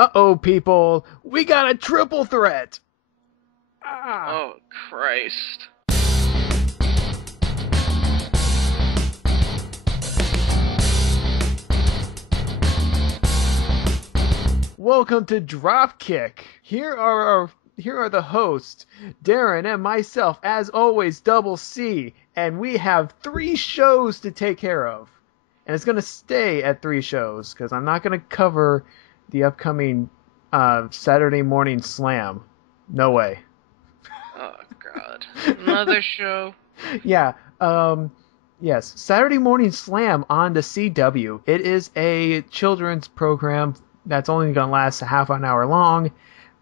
Uh-oh, people, we got a triple threat! Ah. Oh, Christ. Welcome to Dropkick. Here are the hosts, Darren and myself, as always, DoubleC, and we have 3 shows to take care of. And it's going to stay at 3 shows, because I'm not going to cover the upcoming Saturday morning slam. No way. Oh, God. Another show. Yeah, yes, Saturday morning slam on the CW. It is a children's program that's only going to last a half an hour long.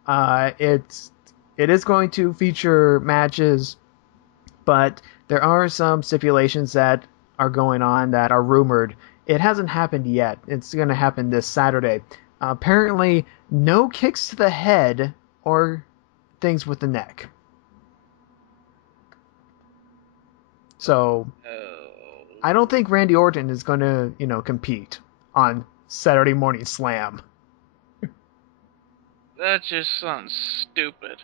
It is going to feature matches, but there are some stipulations that are going on that are rumored. It hasn't happened yet. It's going to happen this Saturday. Apparently, no kicks to the head or things with the neck. So, I don't think Randy Orton is going to, compete on Saturday Morning Slam. That just sounds stupid.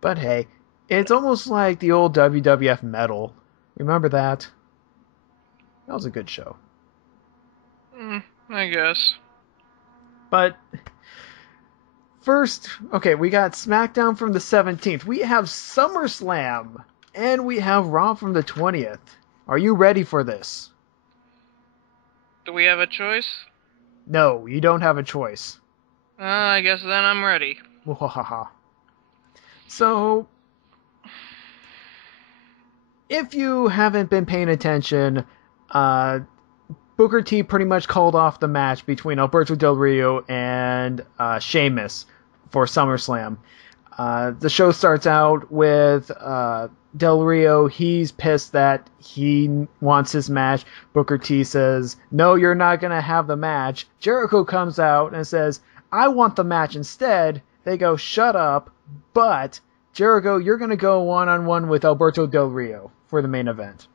But hey, it's almost like the old WWF Metal. Remember that? That was a good show. I guess. But first, okay, we got Smackdown from the 17th. We have Summerslam. And we have Raw from the 20th. Are you ready for this? Do we have a choice? No, you don't have a choice. I guess then I'm ready. So, if you haven't been paying attention, Booker T pretty much called off the match between Alberto Del Rio and Sheamus for SummerSlam. The show starts out with Del Rio. He's pissed that he wants his match. Booker T says, no, you're not going to have the match. Jericho comes out and says, I want the match instead. They go, shut up. But, Jericho, you're going to go one-on-one with Alberto Del Rio for the main event.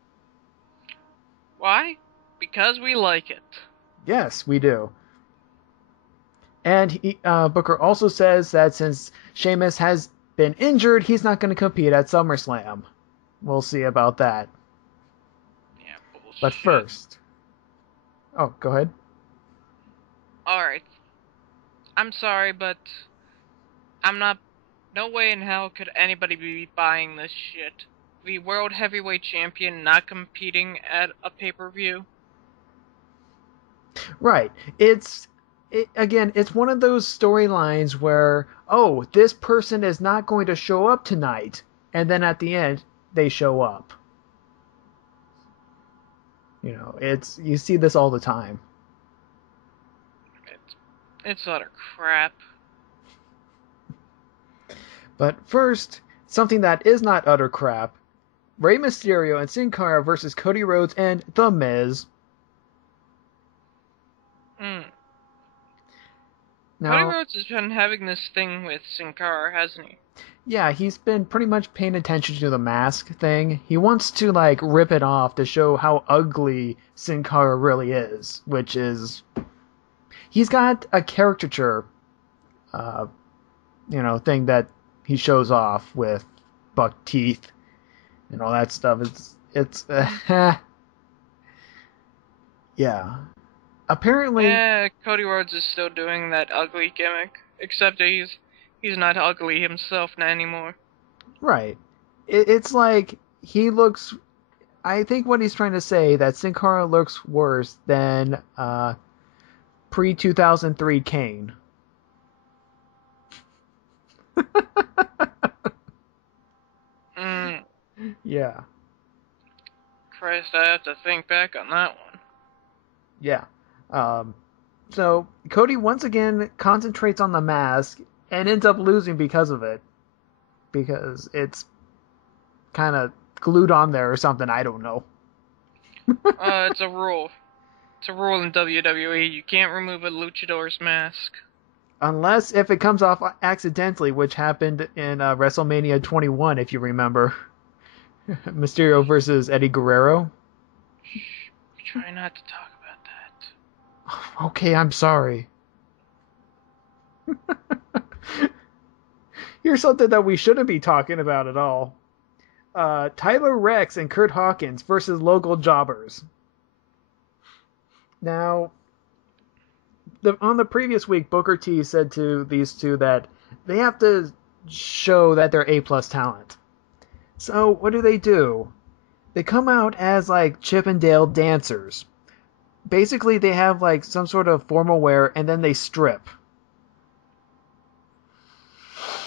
Why? Because we like it. Yes, we do. And Booker also says that since Sheamus has been injured, he's not going to compete at SummerSlam. We'll see about that. Yeah, bullshit. But first... Oh, go ahead. Alright. I'm sorry, but I'm not... No way in hell could anybody be buying this shit. The World Heavyweight Champion not competing at a pay-per-view. Right. It's one of those storylines where, oh, this person is not going to show up tonight, and then at the end, they show up. You see this all the time. It's utter crap. But first, something that is not utter crap, Rey Mysterio and Sin Cara versus Cody Rhodes and The Miz. Now, Cody Rhodes has been having this thing with Sin Cara, hasn't he? Yeah, he's been pretty much paying attention to the mask thing. He wants to, rip it off to show how ugly Sin Cara really is, which is... He's got a caricature, thing that he shows off with buck teeth and all that stuff. It's yeah. Apparently... Yeah, Cody Rhodes is still doing that ugly gimmick, except that he's not ugly himself anymore. Right. It's like he looks... I think what he's trying to say, that Sin Cara looks worse than pre-2003 Kane. Yeah. Christ, I have to think back on that one. Yeah. So, Cody once again concentrates on the mask and ends up losing because of it. Because it's kind of glued on there or something, I don't know. It's a rule. It's a rule in WWE. You can't remove a luchador's mask. Unless if it comes off accidentally, which happened in WrestleMania 21, if you remember. Mysterio versus Eddie Guerrero. Shh, we try not to talk about that. Okay, I'm sorry. Here's something that we shouldn't be talking about at all. Tyler Rex and Kurt Hawkins versus local jobbers. Now, on the previous week, Booker T said to these two that they have to show that they're A-plus talent. So, what do? They come out as, like, Chippendale dancers. Basically, they have, like, some sort of formal wear, and then they strip.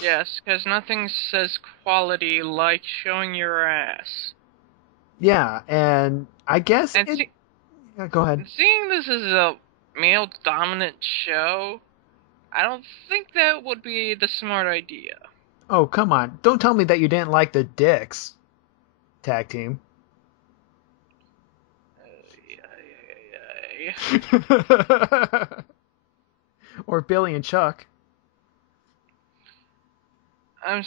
Yes, because nothing says quality like showing your ass. Yeah, and I guess go ahead. Seeing this as a male-dominant show, I don't think that would be the smart idea. Oh, come on. Don't tell me that you didn't like the Dicks tag team. Or Billy and Chuck. I'm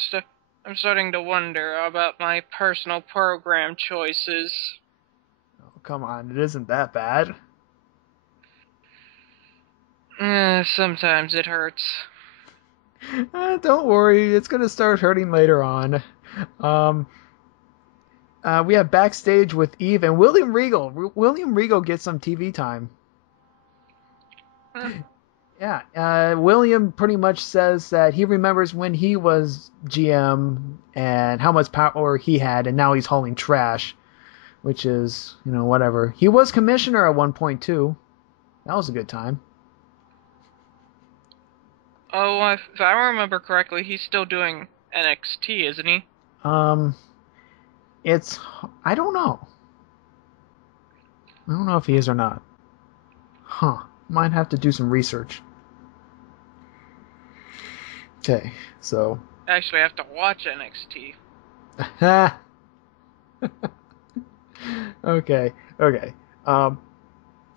starting to wonder about my personal program choices. Oh, come on, it isn't that bad. Sometimes it hurts. Don't worry, it's gonna start hurting later on. We have backstage with Eve and William Regal. William Regal gets some TV time. Yeah, William pretty much says that he remembers when he was GM and how much power he had, and now he's hauling trash, which is, whatever. He was commissioner at one point, too. That was a good time. Oh, if I remember correctly, he's still doing NXT, isn't he? I don't know. I don't know if he is or not. Huh. Might have to do some research. Okay, so... Actually, I have to watch NXT. Okay.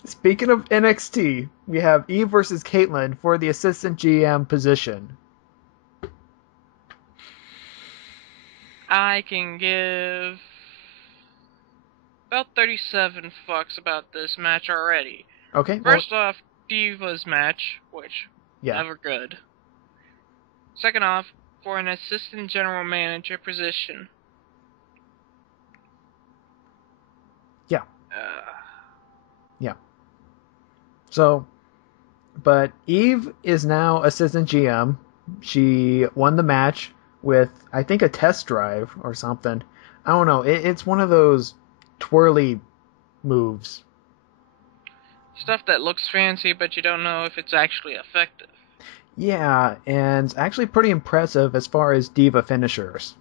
Speaking of NXT, we have Eve versus Caitlyn for the assistant GM position. I can give about 37 fucks about this match already. Okay. First off, Diva's match, which never good. Second off, for an assistant general manager position. Yeah. Yeah. So, but Eve is now assistant GM. She won the match with, I think, a test drive or something. I don't know. It's one of those twirly moves. Stuff that looks fancy, but you don't know if it's actually effective. Yeah, and it's actually pretty impressive as far as Diva finishers.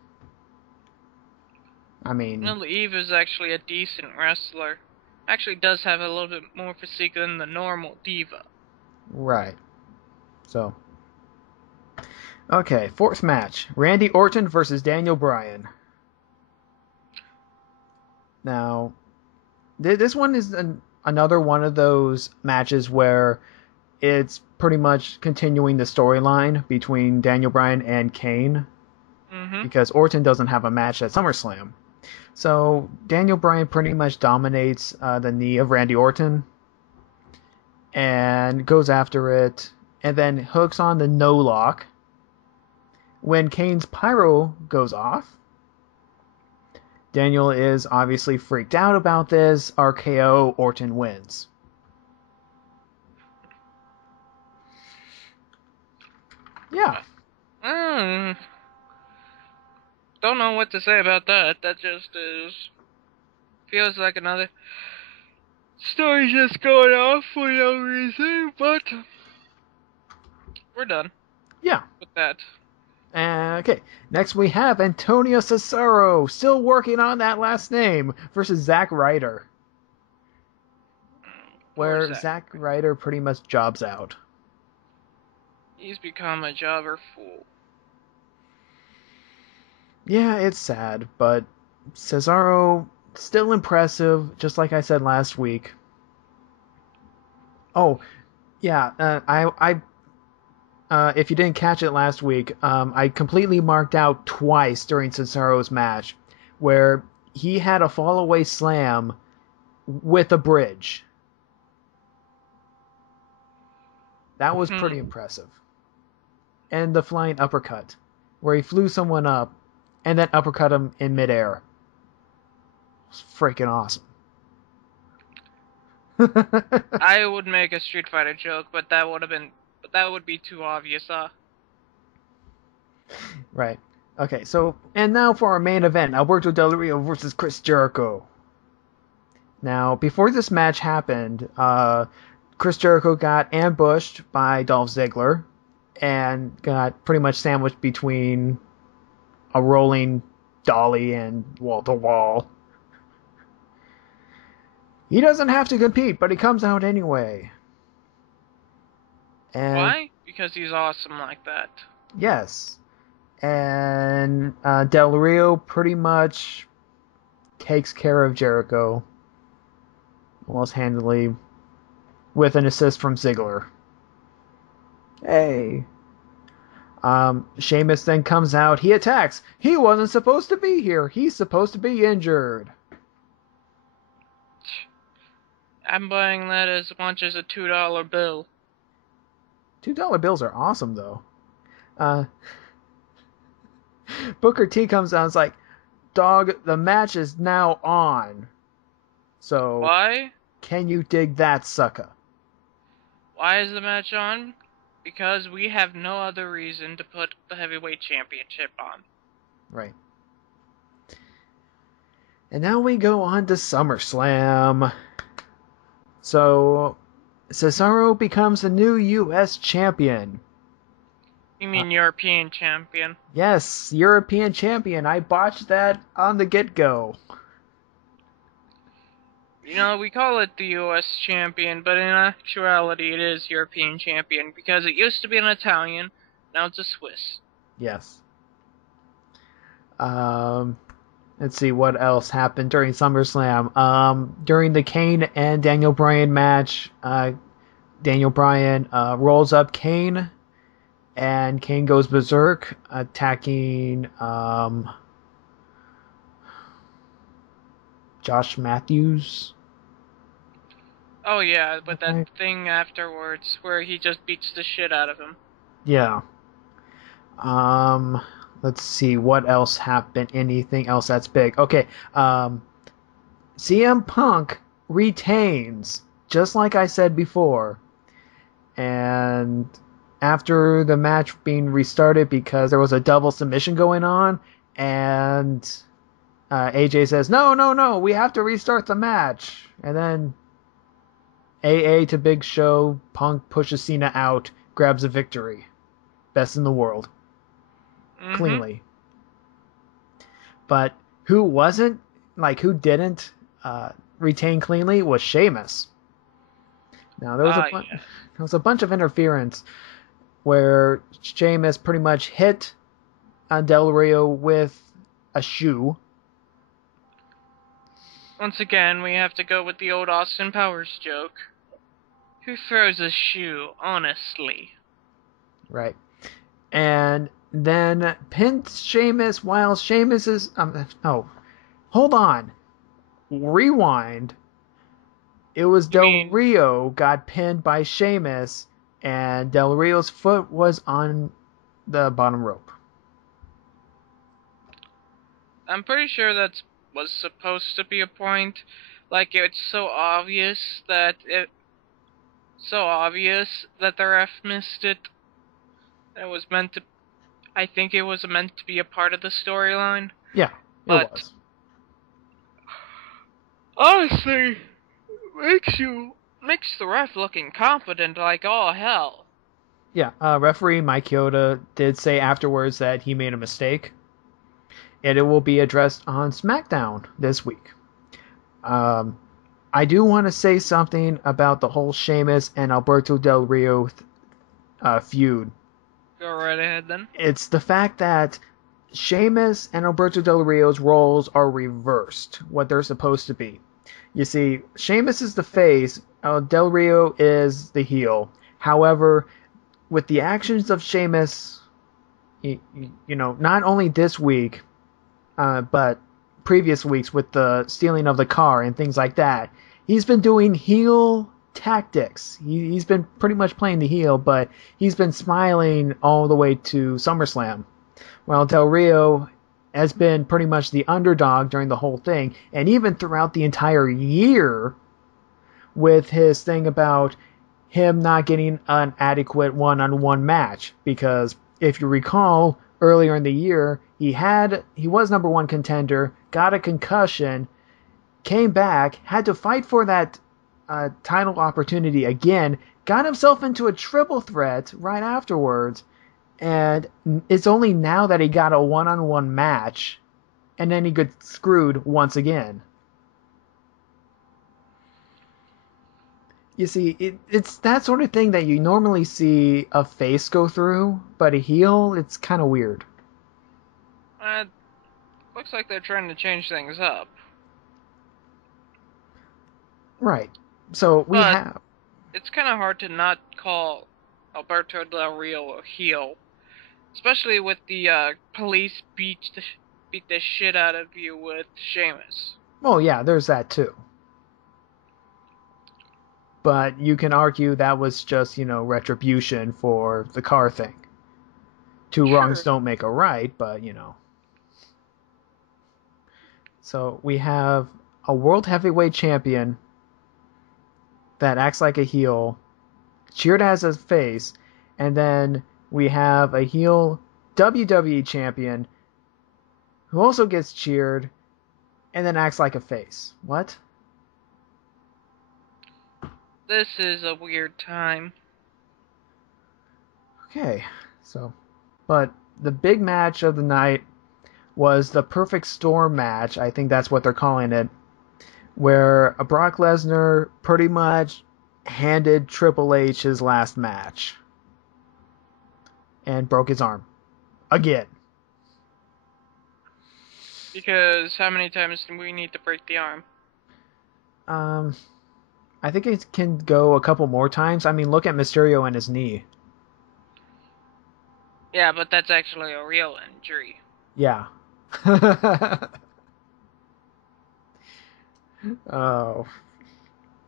I mean... Well, Eve is actually a decent wrestler. Actually does have a little bit more physique than the normal Diva. Right. So... Okay, fourth match. Randy Orton versus Daniel Bryan. Now, this one is another one of those matches where it's pretty much continuing the storyline between Daniel Bryan and Kane. Mm-hmm. Because Orton doesn't have a match at SummerSlam. So Daniel Bryan pretty much dominates the knee of Randy Orton and goes after it and then hooks on the no lock. When Kane's pyro goes off, Daniel is obviously freaked out about this. RKO, Orton wins. Yeah. Don't know what to say about that. That just feels like another story just going off for no reason, but we're done. Yeah. With that. Okay, next we have Antonio Cesaro, still working on that last name, versus Zack Ryder. Where Zack Ryder pretty much jobs out. He's become a jobber fool. Yeah, it's sad, but Cesaro, still impressive, just like I said last week. Oh, yeah, if you didn't catch it last week, I completely marked out twice during Cesaro's match where he had a fall-away slam with a bridge. That was pretty impressive. And the flying uppercut, where he flew someone up and then uppercut him in midair. It was freaking awesome. I would make a Street Fighter joke, but that would be too obvious, Right. Okay, so, and now for our main event, Alberto Del Rio versus Chris Jericho. Now, before this match happened, Chris Jericho got ambushed by Dolph Ziggler and got pretty much sandwiched between a rolling dolly and wall-to-wall. He doesn't have to compete, but he comes out anyway. And why? Because he's awesome like that. yes. And Del Rio pretty much takes care of Jericho almost handily with an assist from Ziggler. Hey. Sheamus then comes out. He attacks. He wasn't supposed to be here. He's supposed to be injured. I'm buying that as much as a $2 bill. $2 bills are awesome, though. Booker T comes out and is like, dog, the match is now on. So, why? Can you dig that, sucker? Why is the match on? Because we have no other reason to put the heavyweight championship on. Right. And now we go on to SummerSlam. So, Cesaro becomes the new U.S. champion. You mean European champion? Yes, European champion. I botched that on the get-go. You know, we call it the U.S. champion, but in actuality it is European champion, because it used to be an Italian, now it's a Swiss. Yes. Let's see what else happened during SummerSlam. During the Kane and Daniel Bryan match, Daniel Bryan rolls up Kane, and Kane goes berserk, attacking Josh Matthews. Oh yeah, but that thing afterwards where he just beats the shit out of him. Yeah. Let's see what else happened. Anything else that's big? Okay. CM Punk retains, just like I said before. And after the match being restarted because there was a double submission going on, and AJ says, no, we have to restart the match. And then AA to Big Show, Punk pushes Cena out, grabs a victory. Best in the world. Mm-hmm. Cleanly. But who didn't retain cleanly was Sheamus. Now, there was a bunch of interference where Sheamus pretty much hit Del Rio with a shoe. Once again, we have to go with the old Austin Powers joke. Who throws a shoe, honestly? Right. And then pinned Sheamus while Sheamus is... hold on. Rewind. It was Del Rio got pinned by Sheamus, and Del Rio's foot was on the bottom rope. I'm pretty sure that was supposed to be a point. Like, it's so obvious that the ref missed it. It was meant to... I think it was meant to be a part of the storyline. Yeah, it was. Honestly, makes the ref look incompetent like all hell. Yeah, referee Mike Chioda did say afterwards that he made a mistake, and it will be addressed on Smackdown this week. I do want to say something about the whole Sheamus and Alberto Del Rio feud. Go right ahead, then. It's the fact that Sheamus and Alberto Del Rio's roles are reversed, what they're supposed to be. You see, Sheamus is the face, Del Rio is the heel. However, with the actions of Sheamus, not only this week, but previous weeks with the stealing of the car and things like that, he's been doing heel tactics. He's been pretty much playing the heel, but he's been smiling all the way to SummerSlam. While Del Rio has been pretty much the underdog during the whole thing, and even throughout the entire year with his thing about him not getting an adequate one-on-one match. Because if you recall, earlier in the year, he was number one contender, got a concussion, came back, had to fight for that title opportunity again, got himself into a triple threat right afterwards, and it's only now that he got a one-on-one match, and then he gets screwed once again. You see, it's that sort of thing that you normally see a face go through, but a heel, it's kind of weird. Looks like they're trying to change things up. Right. So It's kind of hard to not call Alberto Del Rio a heel, especially with the police beat the shit out of you with Sheamus. Oh yeah, there's that too. But you can argue that was just, retribution for the car thing. Two wrongs don't make a right, but, So we have a World Heavyweight Champion that acts like a heel, cheered as a face, and then we have a heel WWE Champion who also gets cheered and then acts like a face. What? This is a weird time. Okay, but the big match of the night was the Perfect Storm match. I think that's what they're calling it, where Brock Lesnar pretty much handed Triple H his last match and broke his arm again. Because how many times do we need to break the arm? I think it can go a couple more times. I mean, look at Mysterio and his knee. Yeah, but that's actually a real injury. Yeah. Oh.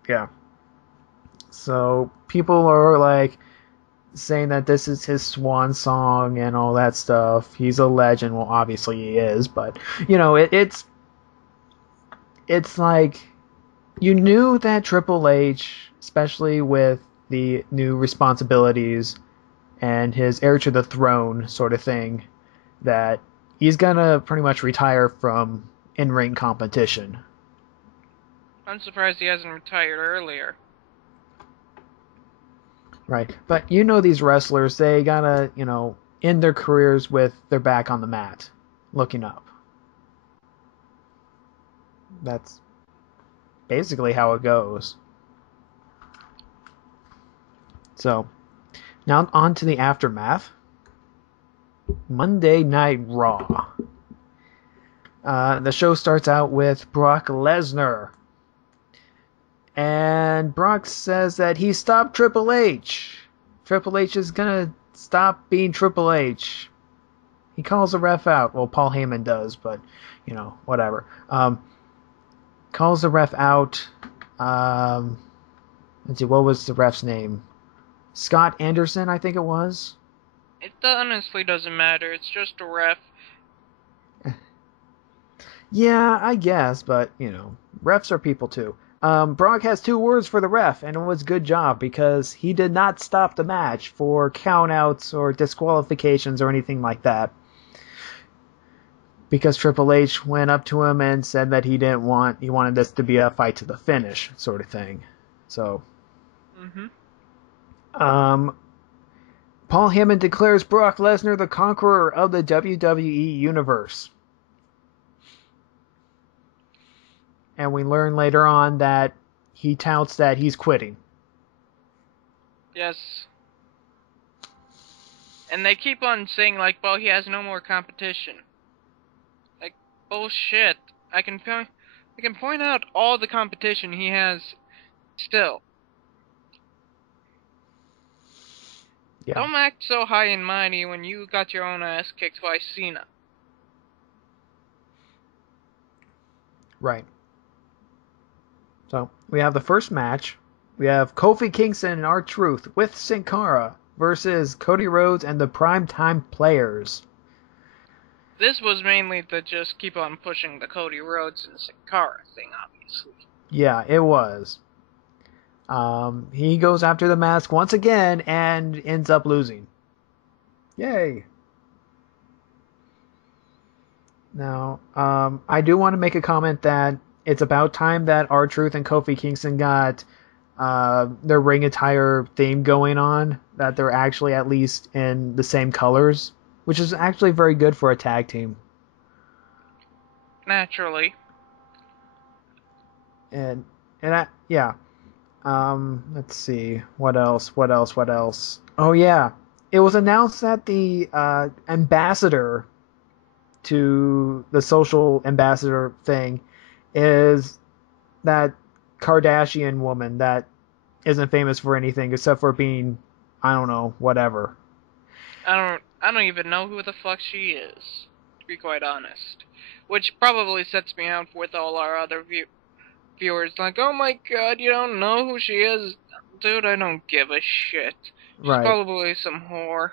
Yeah. So people are like saying that this is his swan song and all that stuff. He's a legend. Well, obviously he is, but it's like you knew that Triple H, especially with the new responsibilities and his heir to the throne sort of thing, that he's gonna pretty much retire from in-ring competition. I'm surprised he hasn't retired earlier. Right. But these wrestlers, they gotta, end their careers with their back on the mat, looking up. That's basically how it goes. So, now on to the aftermath. Monday Night Raw. The show starts out with Brock Lesnar. And Brock says that he stopped Triple H. Triple H is gonna stop being Triple H. He calls the ref out. Well, Paul Heyman does, but, whatever. Calls the ref out. Let's see, what was the ref's name? Scott Anderson, I think it was. It honestly doesn't matter. It's just a ref. Yeah, I guess, but, refs are people too. Brock has 2 words for the ref, and it was a good job because he did not stop the match for countouts or disqualifications or anything like that. Because Triple H went up to him and said that he wanted this to be a fight to the finish sort of thing. So, Paul Heyman declares Brock Lesnar the conqueror of the WWE Universe. And we learn later on that he touts that he's quitting. Yes. And they keep on saying, well, he has no more competition. Bullshit. I can point out all the competition he has still. Yeah. Don't act so high and mighty when you got your own ass kicked by Cena. Right. So, we have the first match We have Kofi Kingston and R-Truth with Sin Cara versus Cody Rhodes and the Primetime Players. This was mainly to just keep on pushing the Cody Rhodes and Sin Cara thing, obviously. Yeah, it was. He goes after the mask once again and ends up losing. Yay. Now, I do want to make a comment that it's about time that R-Truth and Kofi Kingston got their ring attire theme going on, that they're actually at least in the same colors, which is actually very good for a tag team. Naturally. And yeah. Let's see. What else? Oh yeah. It was announced that the ambassador to the social ambassador thing is that Kardashian woman that isn't famous for anything except for being, I don't know, whatever. I don't even know who the fuck she is, to be quite honest. Which probably sets me out with all our other viewers. Like, oh my god, you don't know who she is? Dude, I don't give a shit. She's Right. probably some whore.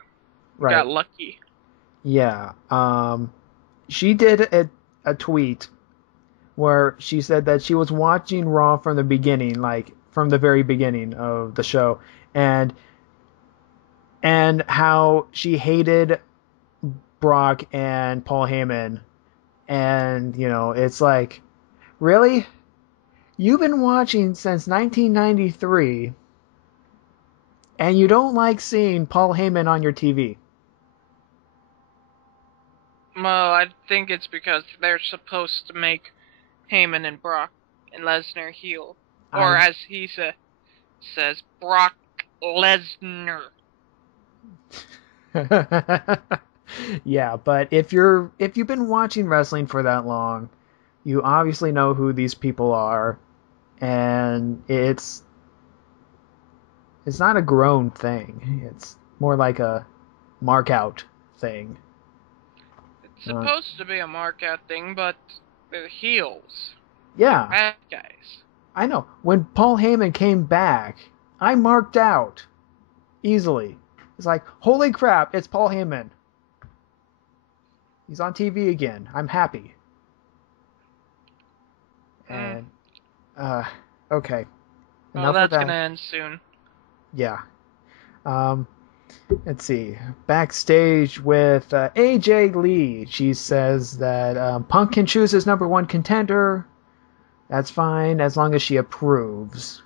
Right. Got lucky. Yeah. She did a tweet where she said that she was watching Raw from the beginning, like from the very beginning of the show, and how she hated Brock and Paul Heyman, and it's like, really? You've been watching since 1993, and you don't like seeing Paul Heyman on your TV. Well, I think it's because they're supposed to make Heyman and Brock and Lesnar heel. Or as he says, Brock Lesnar. Yeah, but if you've been watching wrestling for that long, you obviously know who these people are, and it's not a grown thing. It's more like a mark out thing. It's supposed to be a mark out thing, but they're heels. Yeah. They're bad guys. I know. When Paul Heyman came back, I marked out easily. It's like, holy crap, it's Paul Heyman. He's on TV again. I'm happy. And okay. Well, that's gonna end soon. Yeah. Let's see. Backstage with AJ Lee. She says that Punk can choose his number one contender. That's fine as long as she approves.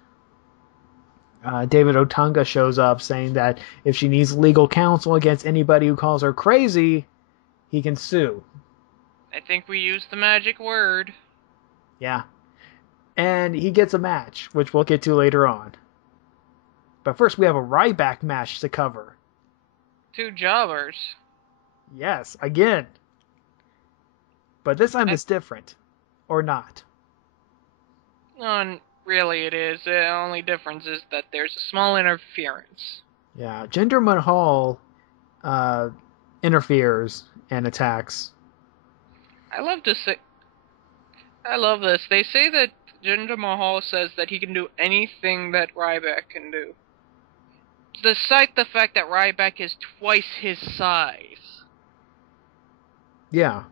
David Otunga shows up saying that if she needs legal counsel against anybody who calls her crazy, he can sue. I think we used the magic word. Yeah. And he gets a match, which we'll get to later on. But first we have a Ryback match to cover. 2 jobbers. Yes, again. But this time it's different. Or not. No, really it is. The only difference is that there's a small interference. Yeah, Jinder Mahal interferes and attacks. I love this. They say that Jinder Mahal says that he can do anything that Ryback can do. Despite the fact that Ryback is twice his size. Yeah.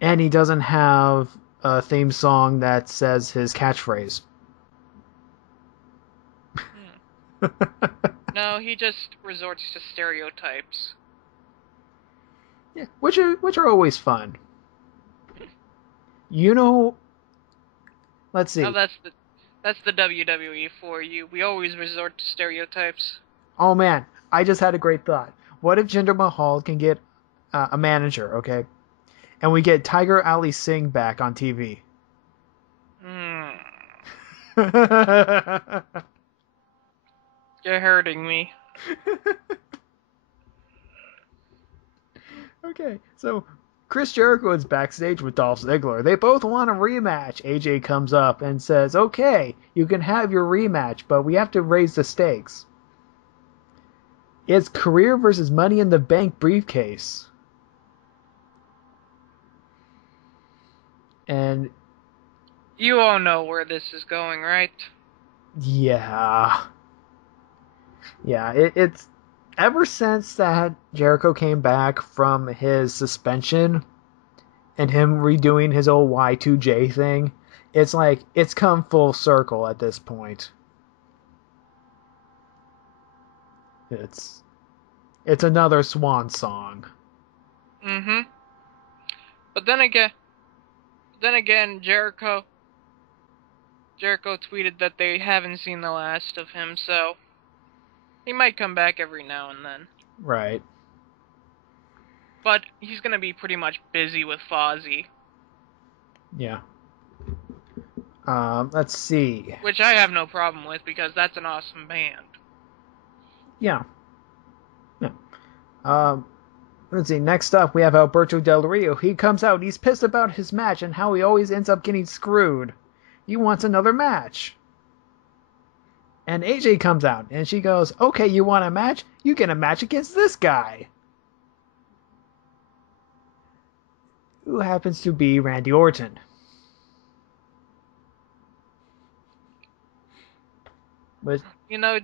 And he doesn't have a theme song that says his catchphrase. No, he just resorts to stereotypes. Yeah, which are always fun. Let's see. No, that's the WWE for you. We always resort to stereotypes. Oh man, I just had a great thought. What if Jinder Mahal can get a manager, okay? And we get Tiger Ali Singh back on TV. You're hurting me. Okay, so Chris Jericho is backstage with Dolph Ziggler. They both want a rematch. AJ comes up and says, okay, you can have your rematch, but we have to raise the stakes. It's career versus Money in the Bank briefcase. And you all know where this is going, right? Yeah. Yeah, it's ever since that Jericho came back from his suspension and him redoing his old Y2J thing, it's like it's come full circle at this point. It's it's another swan song. Mm-hmm. But then again, Jericho tweeted that they haven't seen the last of him, so he might come back every now and then. Right. But he's gonna be pretty much busy with Fozzy. Yeah. Let's see. Which I have no problem with because that's an awesome band. Yeah. Yeah. Let's see. Next up, we have Alberto Del Rio. He comes out. He's pissed about his match and how he always ends up getting screwed. He wants another match. And AJ comes out, and she goes, "Okay, you want a match? You get a match against this guy." Who happens to be Randy Orton. But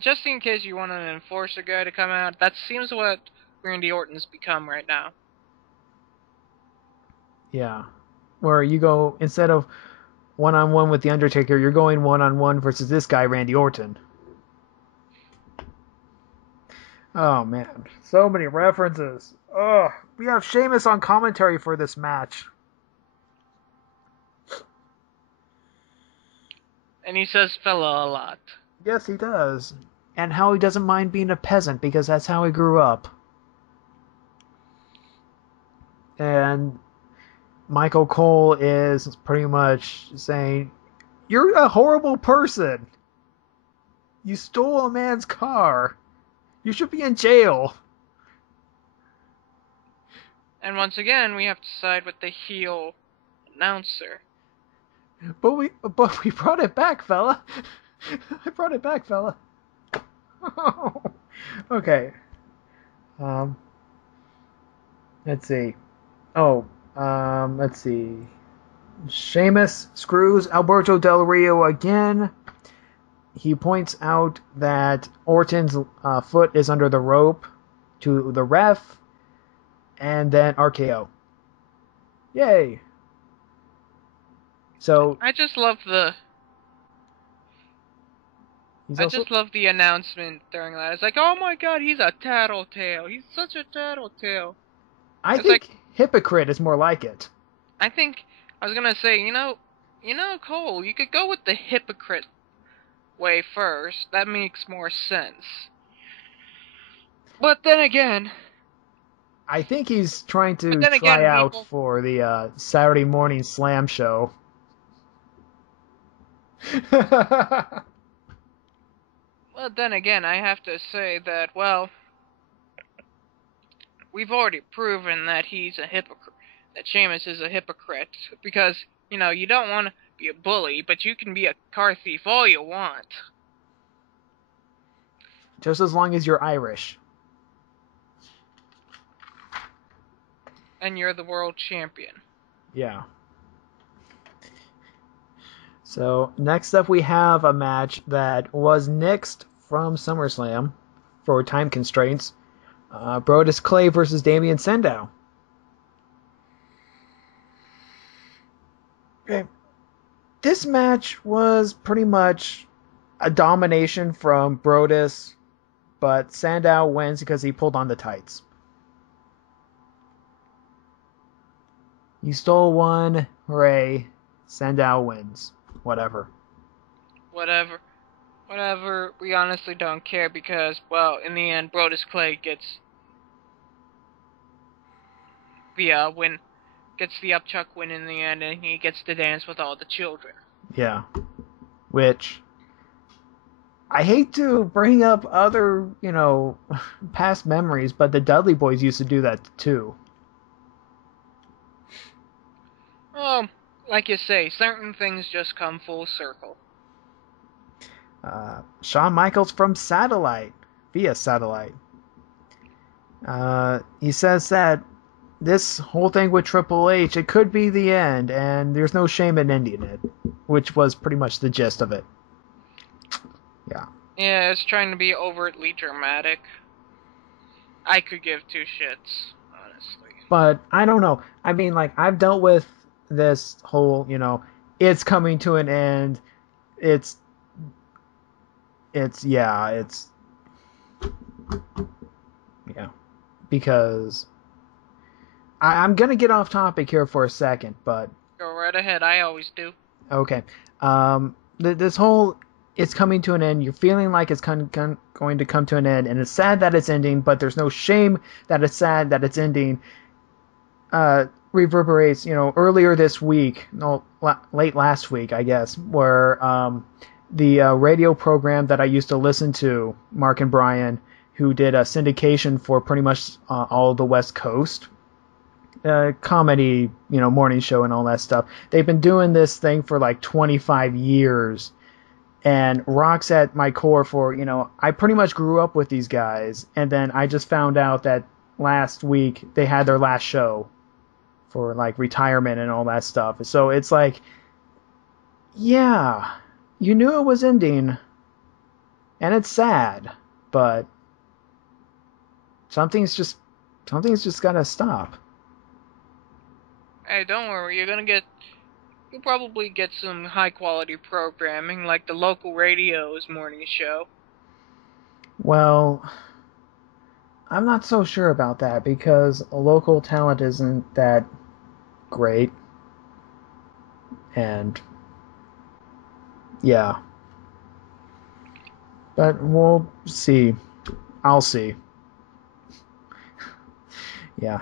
just in case you want an enforcer guy to come out, that seems what Randy Orton's become right now. yeah, where you go instead of one-on-one with the Undertaker, you're going one-on-one versus this guy, Randy Orton. Oh man, so many references. Oh, we have Sheamus on commentary for this match. And he says fella a lot. Yes, he does. And how he doesn't mind being a peasant because that's how he grew up. And Michael Cole is pretty much saying, "You're a horrible person. You stole a man's car. You should be in jail." And once again, we have to side with the heel announcer. But we brought it back, fella. I brought it back, fella. Okay. Let's see. Let's see. Sheamus screws Alberto Del Rio again. He points out that Orton's foot is under the rope to the ref, and then RKO. Yay! So I just love the announcement during that. It's like, oh my god, he's a tattletale. He's such a tattletale. I think hypocrite is more like it. I was gonna say, Cole, you could go with the hypocrite way first. That makes more sense. But then again, I think he's trying to try out for the Saturday morning slam show. Well, then again, I have to say that, well, we've already proven that he's a hypocrite, that Sheamus is a hypocrite, because, you don't want to be a bully, but you can be a car thief all you want. Just as long as you're Irish. And you're the world champion. Yeah. So, next up we have a match that was nixed from SummerSlam for time constraints. Brodus Clay versus Damien Sandow. Okay. This match was pretty much a domination from Brodus, but Sandow wins because he pulled on the tights. You stole one, hooray, Sandow wins. Whatever, we honestly don't care because, well, in the end, Brodus Clay gets the win, gets the upchuck win in the end, and he gets to dance with all the children. Yeah, which, I hate to bring up other, past memories, but the Dudley Boys used to do that too. Like you say, certain things just come full circle. Shawn Michaels from Satellite, via Satellite. He says that this whole thing with Triple H, it could be the end, and there's no shame in ending it, which was pretty much the gist of it. Yeah. Yeah, it's trying to be overtly dramatic. I could give two shits, honestly. But I don't know. I mean, like, I've dealt with this whole, it's coming to an end. It's, yeah, yeah. Because I'm going to get off topic here for a second, but. Go right ahead, I always do. Okay. This whole it's coming to an end. You're feeling like it's going to come to an end, and it's sad that it's ending, but there's no shame that it's sad that it's ending. Reverberates, earlier this week, no, late last week, I guess, where the radio program that I used to listen to, Mark and Brian, who did a syndication for pretty much all of the West Coast, comedy, morning show and all that stuff. They've been doing this thing for like 25 years and rocks at my core for, I pretty much grew up with these guys. And then I just found out that last week they had their last show for like retirement and all that stuff. So it's like, yeah, you knew it was ending and it's sad, but something's just gotta stop. Hey, don't worry, you'll probably get some high quality programming like the local radio's morning show. Well, I'm not so sure about that because local talent isn't that great. And yeah. But we'll see. I'll see. Yeah.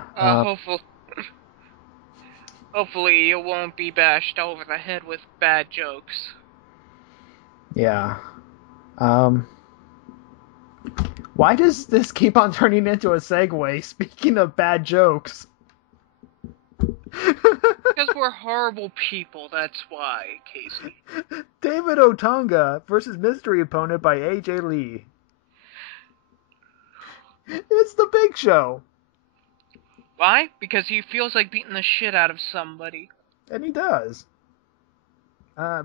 Hopefully you won't be bashed over the head with bad jokes. Yeah. Why does this keep on turning into a segue? Speaking of bad jokes. Because we're horrible people, that's why, Casey. David Otunga versus mystery opponent by AJ Lee. It's the Big Show. Why? Because he feels like beating the shit out of somebody. And he does.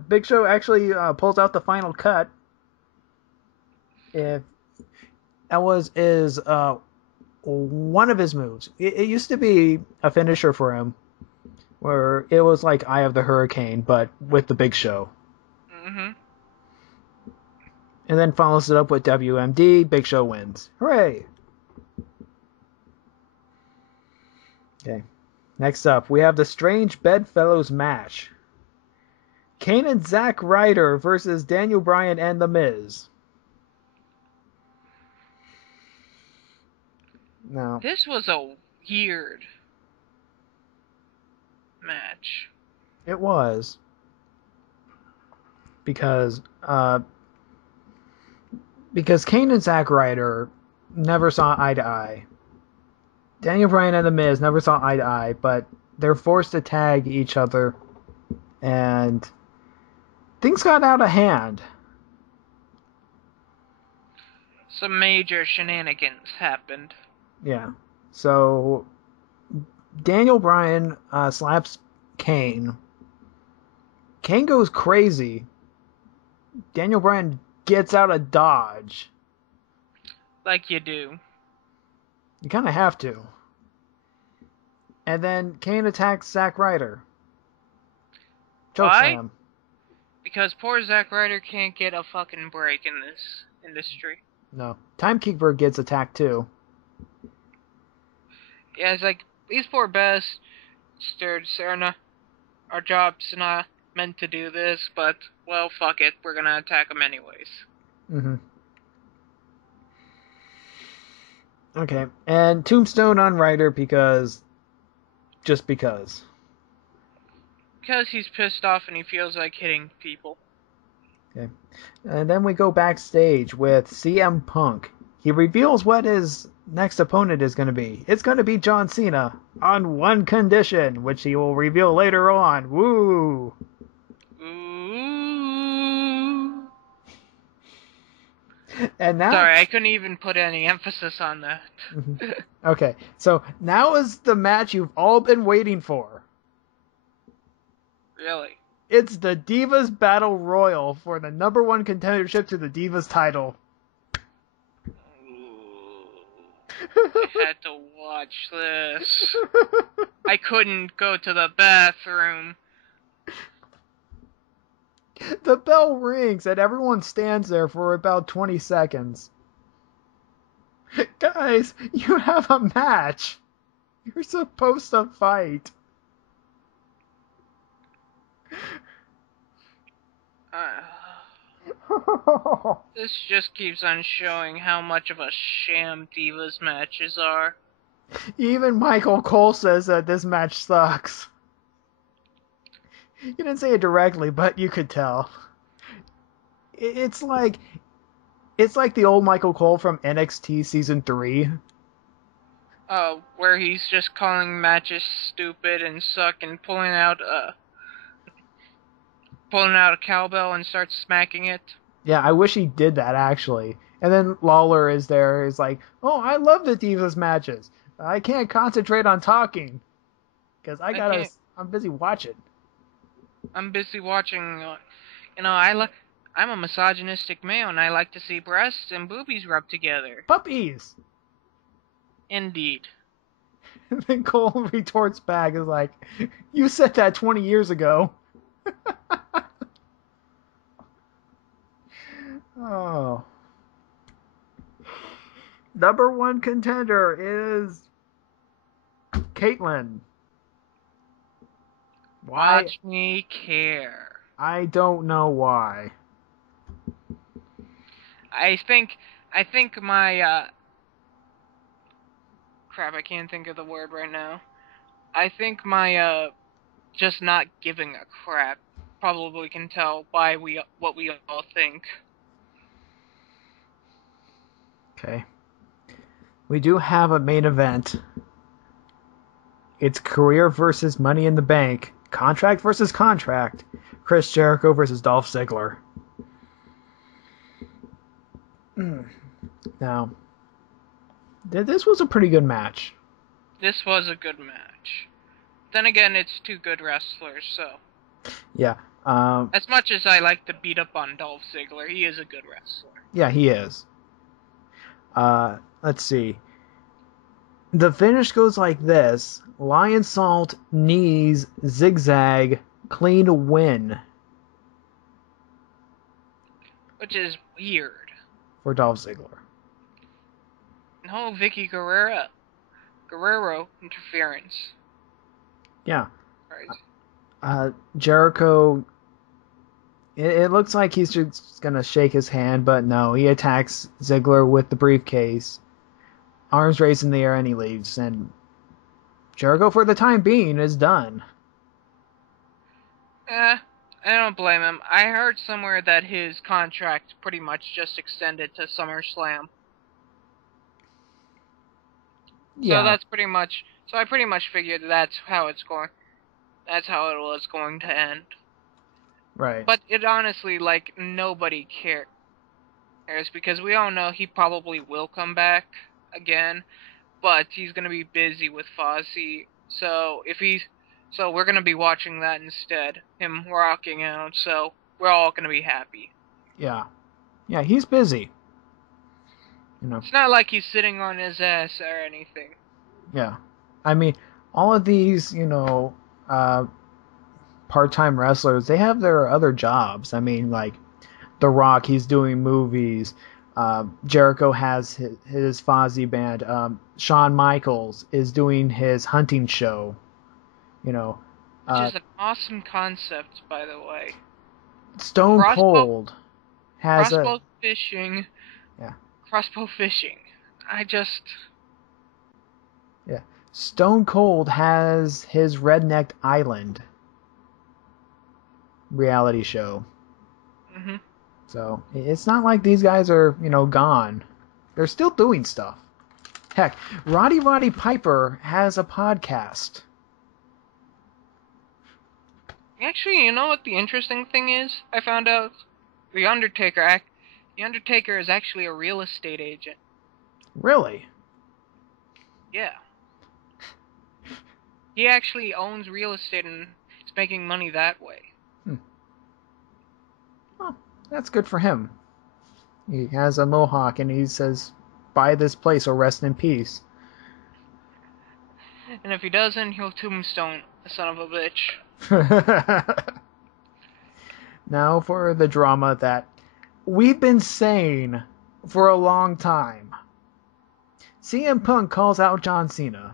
Big Show actually pulls out the final cut. If that was one of his moves. It used to be a finisher for him, where it was like Eye of the Hurricane, but with the Big Show. Mm-hmm. And then follows it up with WMD. Big Show wins. Hooray! Okay. Next up, we have the Strange Bedfellows match. Kane and Zack Ryder versus Daniel Bryan and The Miz. Now, this was a weird match. It was. Because Kane and Zack Ryder never saw eye to eye. Daniel Bryan and The Miz never saw eye to eye, but they're forced to tag each other, and things got out of hand. Some major shenanigans happened. Yeah. So Daniel Bryan slaps Kane. Kane goes crazy. Daniel Bryan gets out of dodge. Like you do. You kind of have to. And then Kane attacks Zack Ryder. Chokeslam. Because poor Zack Ryder can't get a fucking break in this industry. No. Timekeeper gets attacked too. Yeah, it's like, these poor bastards our job's not meant to do this, but, well, fuck it, we're gonna attack them anyways. Mm-hmm. Okay, and Tombstone on Ryder because because he's pissed off and he feels like hitting people. Okay. And then we go backstage with CM Punk. He reveals what his next opponent is going to be. It's going to be John Cena on one condition, which he will reveal later on. Woo! Ooh. And now... Sorry, I couldn't even put any emphasis on that. Okay, so now is the match you've all been waiting for. Really? It's the Divas Battle Royal for the #1 contendership to the Divas title. I had to watch this. I couldn't go to the bathroom. The bell rings and everyone stands there for about 20 seconds. Guys, you have a match. You're supposed to fight. This just keeps on showing how much of a sham Divas matches are. Even Michael Cole says that this match sucks. He didn't say it directly, but you could tell. It's like the old Michael Cole from NXT Season 3. Where he's just calling matches stupid and suck and pulling out a cowbell and starts smacking it. Yeah, I wish he did that, actually. And then Lawler is there, is like, oh, I love the Divas matches. I can't concentrate on talking. Because I'm busy watching. I'm busy watching, I'm a misogynistic male and I like to see breasts and boobies rubbed together. Puppies! Indeed. And then Cole retorts back, is like, you said that 20 years ago. Oh. #1 contender is Caitlyn. Why? Watch me care. I don't know why. I think my crap, I can't think of the word right now. I think my just not giving a crap probably can tell by what we all think. Okay. We do have a main event. It's career versus Money in the Bank. Contract versus contract. Chris Jericho versus Dolph Ziggler. Now, this was a pretty good match. This was a good match. Then again, it's two good wrestlers, so. Yeah. As much as I like to beat up on Dolph Ziggler, he is a good wrestler. Yeah, he is. Let's see. The finish goes like this. Lion Salt, knees, zigzag, clean win. Which is weird. For Dolph Ziggler. No Vicky Guerrero interference. Yeah. Right. Jericho, it looks like he's just going to shake his hand, but no, he attacks Ziggler with the briefcase. Arms raised in the air and he leaves, and Jericho, for the time being, is done. I don't blame him. I heard somewhere that his contract pretty much just extended to SummerSlam. Yeah. So I pretty much figured that's how it's going. That's how it was going to end. Right. But it honestly, nobody cares because we all know he probably will come back again, but he's gonna be busy with Fozzy. So we're gonna be watching that instead, him rocking out. So we're all gonna be happy. Yeah. Yeah, he's busy. It's not like he's sitting on his ass or anything. Yeah. I mean, all of these, part-time wrestlers, they have their other jobs. I mean, like, The Rock, he's doing movies. Jericho has his Fozzy band. Shawn Michaels is doing his hunting show. Which is an awesome concept, by the way. Stone Cold has crossbow fishing. Yeah. Crossbow fishing. Yeah. Stone Cold has his Redneck Island reality show. Mm-hmm. So it's not like these guys are, gone. They're still doing stuff. Heck, Roddy Piper has a podcast. Actually, you know what the interesting thing is? I found out The Undertaker is actually a real estate agent. Really? Yeah. He actually owns real estate and is making money that way. Oh, that's good for him. He has a mohawk and he says, "Buy this place or rest in peace." And if he doesn't, he'll tombstone the son of a bitch. Now for the drama that we've been saying for a long time. CM Punk calls out John Cena.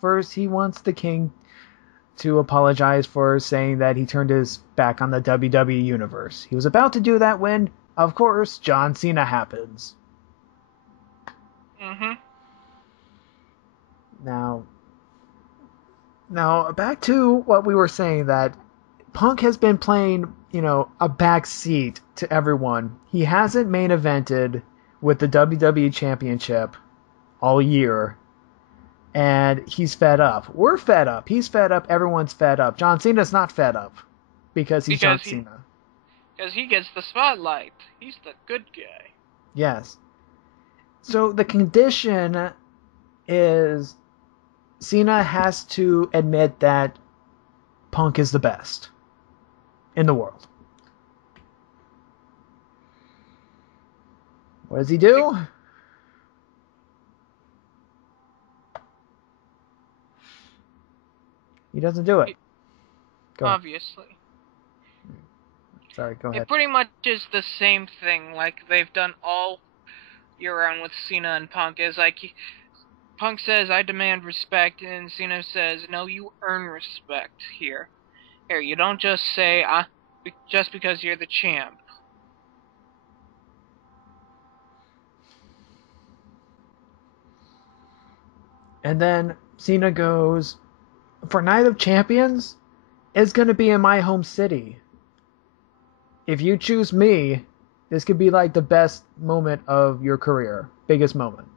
First, he wants the King to apologize for saying that he turned his back on the WWE Universe. He was about to do that when, of course, John Cena happens. Mm-hmm. Now, back to what we were saying, that Punk has been playing, a back seat to everyone. He hasn't main evented with the WWE Championship all year. And he's fed up. We're fed up. He's fed up. Everyone's fed up. John Cena's not fed up because he's John Cena. Because he gets the spotlight. He's the good guy. Yes. So the condition is Cena has to admit that Punk is the best in the world. What does he do? He doesn't do it. Obviously. Sorry, go ahead. It pretty much is the same thing like they've done all year round with Cena and Punk. Is like Punk says, "I demand respect," and Cena says, "No, you earn respect here. Here, you don't just say, just because you're the champ." And then Cena goes, "For Night of Champions, it's going to be in my home city. If you choose me, this could be like the best moment of your career. Biggest moment.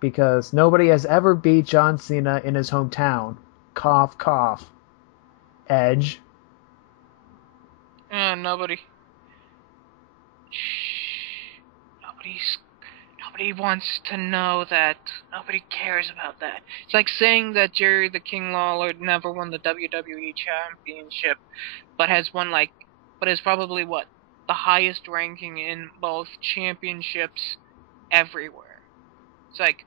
Because nobody has ever beat John Cena in his hometown. Cough, cough. Edge." Nobody wants to know that. Nobody cares about that. It's like saying that Jerry the King Lawler never won the WWE Championship, but is probably the highest ranking in both championships everywhere. It's like,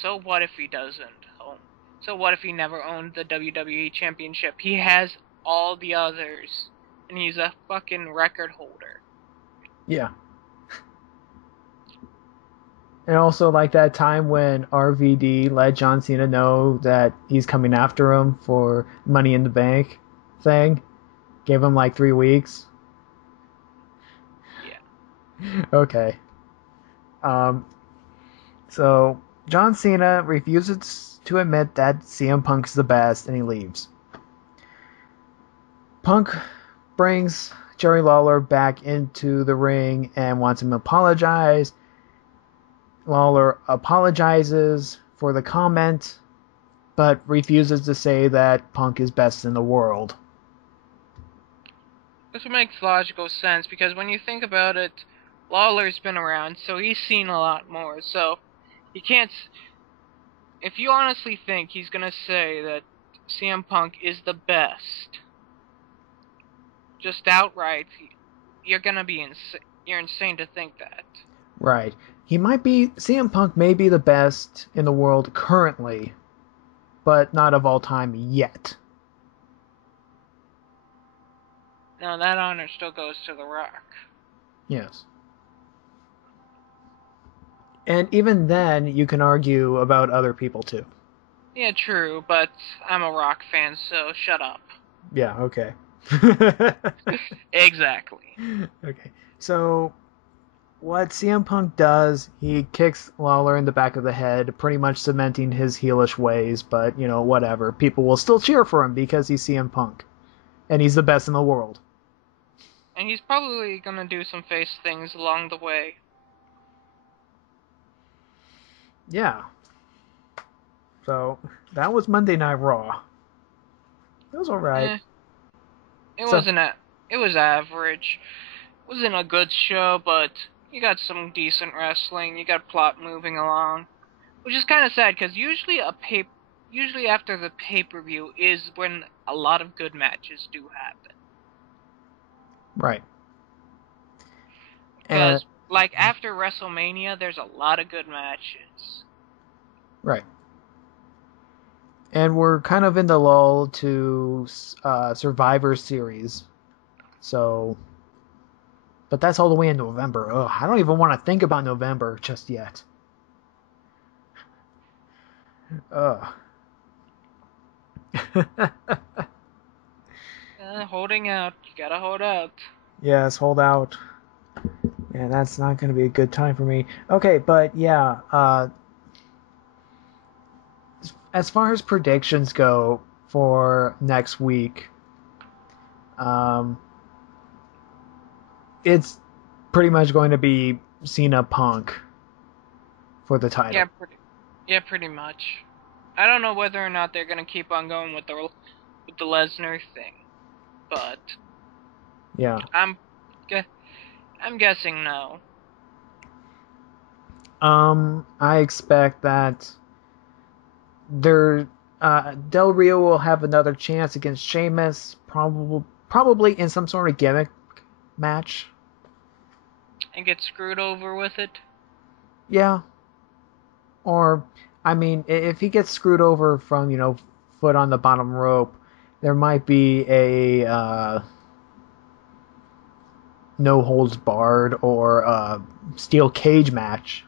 so what if he doesn't own? So what if he never owned the WWE Championship? He has all the others, and he's a fucking record holder. Yeah. And also, like that time when RVD let John Cena know that he's coming after him for Money in the Bank thing. Gave him like 3 weeks. Yeah. Okay. So John Cena refuses to admit that CM Punk's the best, and he leaves. Punk brings Jerry Lawler back into the ring and wants him to apologize. Lawler apologizes for the comment, but refuses to say that Punk is best in the world. This makes logical sense, because when you think about it, Lawler's been around, so he's seen a lot more, so he can't... If you honestly think he's gonna say that CM Punk is the best, just outright, you're gonna be you're insane to think that. Right. CM Punk may be the best in the world currently, but not of all time yet. No, that honor still goes to The Rock. Yes. And even then, you can argue about other people too. Yeah, true, but I'm a Rock fan, so shut up. Yeah, okay. Exactly. Okay. So, what CM Punk does, he kicks Lawler in the back of the head, pretty much cementing his heelish ways, but, whatever. People will still cheer for him because he's CM Punk. And he's the best in the world. And he's probably gonna do some face things along the way. Yeah. So, that was Monday Night Raw. It was alright. It was average. It wasn't a good show, but you got some decent wrestling, you got plot moving along. Which is kind of sad, because usually after the pay-per-view is when a lot of good matches do happen. Right. And Because, like, after WrestleMania, there's a lot of good matches. right. And we're kind of in the lull to Survivor Series. So, but that's all the way in November. Ugh, I don't even want to think about November just yet. Ugh. Holding out. You gotta hold out. Yes, hold out. And that's not going to be a good time for me. Okay, but yeah, as far as predictions go for next week, um, it's pretty much going to be Cena Punk for the title. Pretty much. I don't know whether or not they're gonna keep on going with the Lesnar thing, but Yeah. I'm guessing no. I expect that Del Rio will have another chance against Sheamus, probably in some sort of gimmick match. And get screwed over with it. Yeah. Or, I mean, if he gets screwed over from, foot on the bottom rope, there might be a no holds barred or a steel cage match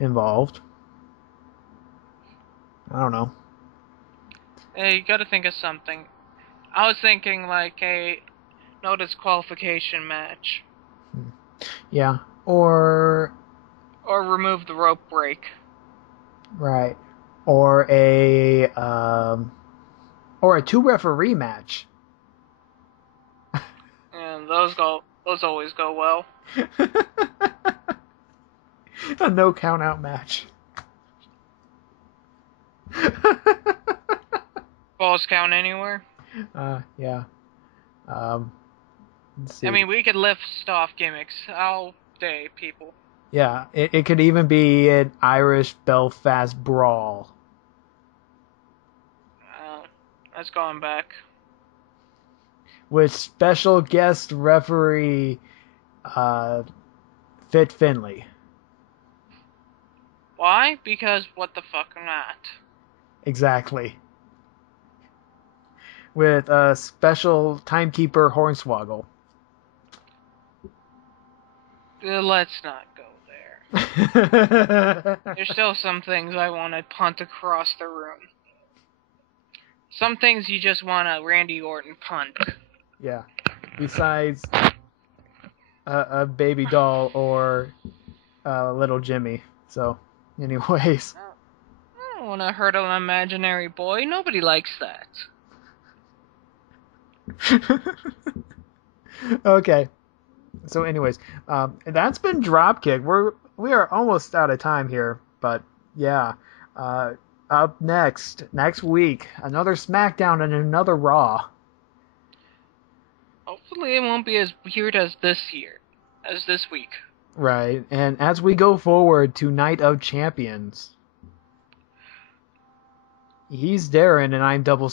involved. I don't know. Hey, you gotta think of something. I was thinking like a no disqualification match. Yeah. Or remove the rope break. right. Or a 2-referee match. And those always go well. A no count out match. Balls count anywhere. Yeah. Let's see. I mean, we could lift off gimmicks all day, people. Yeah, it could even be an Irish Belfast brawl. That's going back. With special guest referee Fit Finlay. Why? Because what the fuck not? Exactly. With a special timekeeper Hornswoggle. Let's not go there. There's still some things I want to punt across the room. Some things you just want a Randy Orton punt. Yeah. Besides a baby doll or little Jimmy. So, anyways. I don't want to hurt an imaginary boy. Nobody likes that. Okay. So, anyways, that's been Dropkick. We are almost out of time here, but yeah. Up next week, another Smackdown and another Raw. Hopefully, it won't be as weird as this week. Right, and as we go forward to Night of Champions, he's Darren and I'm Double